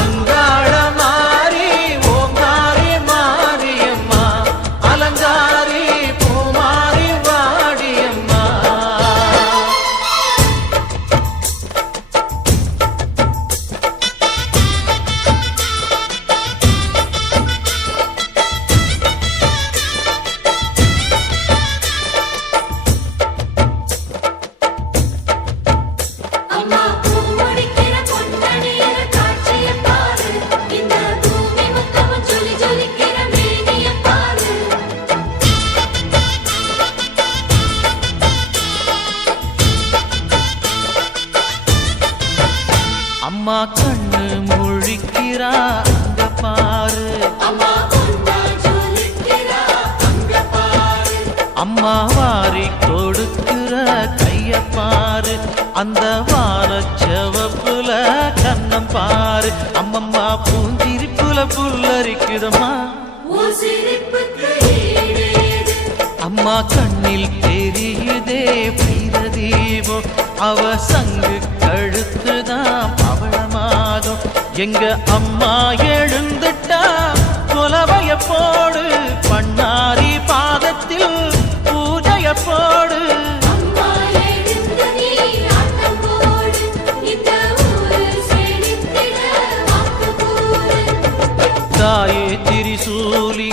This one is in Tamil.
அங்காள மாறி ஓங்காரி மாரியம்மா அலங்காரி பூமாரி வாடியம்மா. அம்மா கண்ணு முழிக்கிறா அங்க பாரு, அம்மா வாரி கொடுக்கிற கைய பாரு, அந்த வானச்சவப்புல கண்ணம் பாரு. அம்மம்மா பூஞ்சிரிப்புல புல்லரிக்குதம்மா, அம்மா கண்ணில் தெரியுதே வீரதீபம், அவ சங்கு கழுத்துதான் பவளமாகும். எங்க அம்மா எழுந்துட்டா கொலவைய போடு, பண்ணாரி பாதத்தில் பூஜைய போடு. தாயே திரிசூலி